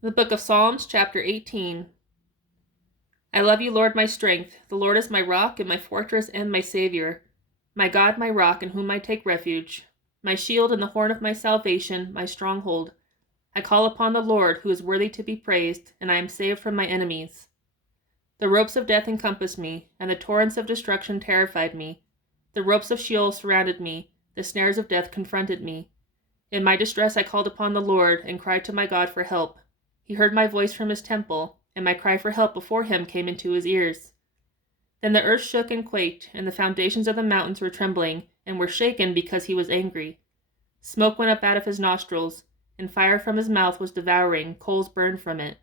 The book of Psalms, chapter 18. I love you, Lord, my strength. The Lord is my rock and my fortress and my Savior. My God, my rock, in whom I take refuge. My shield and the horn of my salvation, my stronghold. I call upon the Lord, who is worthy to be praised, and I am saved from my enemies. The ropes of death encompassed me, and the torrents of destruction terrified me. The ropes of Sheol surrounded me. The snares of death confronted me. In my distress I called upon the Lord and cried to my God for help. He heard my voice from his temple, and my cry for help before him came into his ears. Then the earth shook and quaked, and the foundations of the mountains were trembling, and were shaken because he was angry. Smoke went up out of his nostrils, and fire from his mouth was devouring, coals burned from it.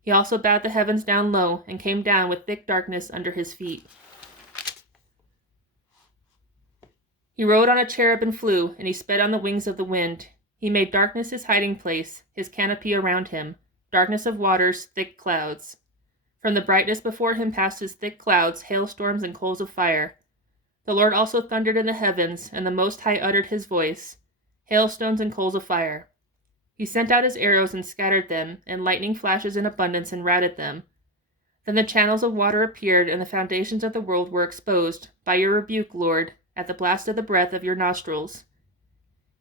He also bowed the heavens down low, and came down with thick darkness under his feet. He rode on a cherub and flew, and he sped on the wings of the wind. He made darkness his hiding place, his canopy around him, darkness of waters, thick clouds. From the brightness before him passed his thick clouds, hailstorms and coals of fire. The Lord also thundered in the heavens, and the Most High uttered his voice, hailstones and coals of fire. He sent out his arrows and scattered them, and lightning flashes in abundance and routed them. Then the channels of water appeared, and the foundations of the world were exposed, by your rebuke, Lord, at the blast of the breath of your nostrils.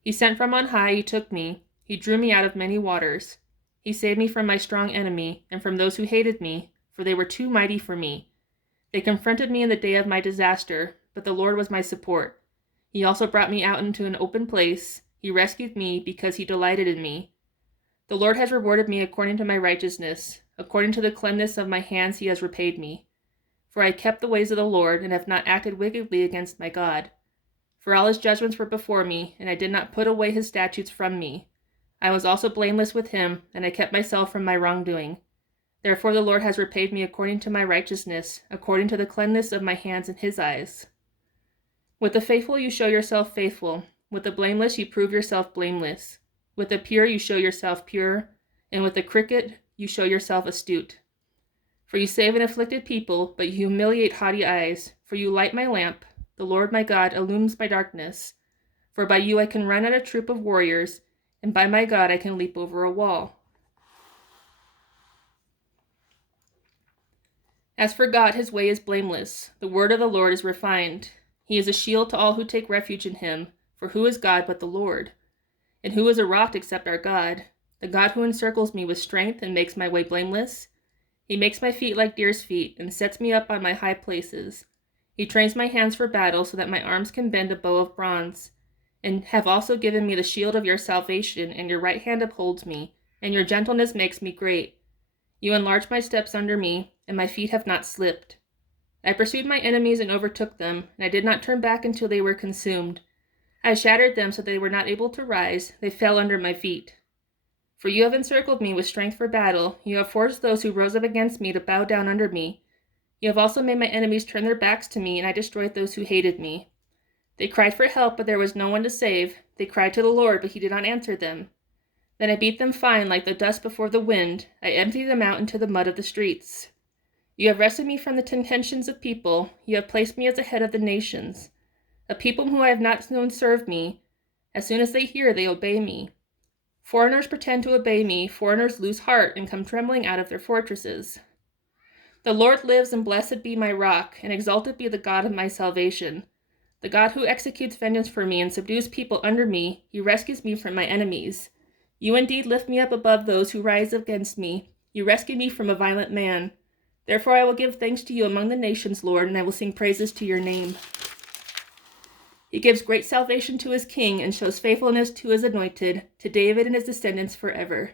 He sent from on high, he took me, he drew me out of many waters. He saved me from my strong enemy, and from those who hated me, for they were too mighty for me. They confronted me in the day of my disaster, but the Lord was my support. He also brought me out into an open place. He rescued me because he delighted in me. The Lord has rewarded me according to my righteousness. According to the cleanness of my hands he has repaid me. For I kept the ways of the Lord, and have not acted wickedly against my God. For all his judgments were before me, and I did not put away his statutes from me. I was also blameless with him, and I kept myself from my wrongdoing. Therefore the Lord has repaid me according to my righteousness, according to the cleanness of my hands in his eyes. With the faithful you show yourself faithful. With the blameless you prove yourself blameless. With the pure you show yourself pure, and with the crooked you show yourself astute. For you save an afflicted people, but you humiliate haughty eyes. For you light my lamp. The Lord my God illumines my darkness. For by you I can run at a troop of warriors, and by my God I can leap over a wall. As for God, his way is blameless. The word of the Lord is refined. He is a shield to all who take refuge in him. For who is God but the Lord? And who is a rock except our God? The God who encircles me with strength and makes my way blameless? He makes my feet like deer's feet and sets me up on my high places. He trains my hands for battle so that my arms can bend a bow of bronze. And have also given me the shield of your salvation, and your right hand upholds me, and your gentleness makes me great. You enlarge my steps under me, and my feet have not slipped. I pursued my enemies and overtook them, and I did not turn back until they were consumed. I shattered them so they were not able to rise. They fell under my feet. For you have encircled me with strength for battle. You have forced those who rose up against me to bow down under me. You have also made my enemies turn their backs to me, and I destroyed those who hated me. They cried for help, but there was no one to save. They cried to the Lord, but he did not answer them. Then I beat them fine like the dust before the wind. I emptied them out into the mud of the streets. You have wrested me from the contentions of people. You have placed me as the head of the nations. A people whom I have not known serve me. As soon as they hear, they obey me. Foreigners pretend to obey me. Foreigners lose heart and come trembling out of their fortresses. The Lord lives, and blessed be my rock, and exalted be the God of my salvation. The God who executes vengeance for me and subdues people under me, he rescues me from my enemies. You indeed lift me up above those who rise against me. You rescue me from a violent man. Therefore I will give thanks to you among the nations, Lord, and I will sing praises to your name. He gives great salvation to his king and shows faithfulness to his anointed, to David and his descendants forever.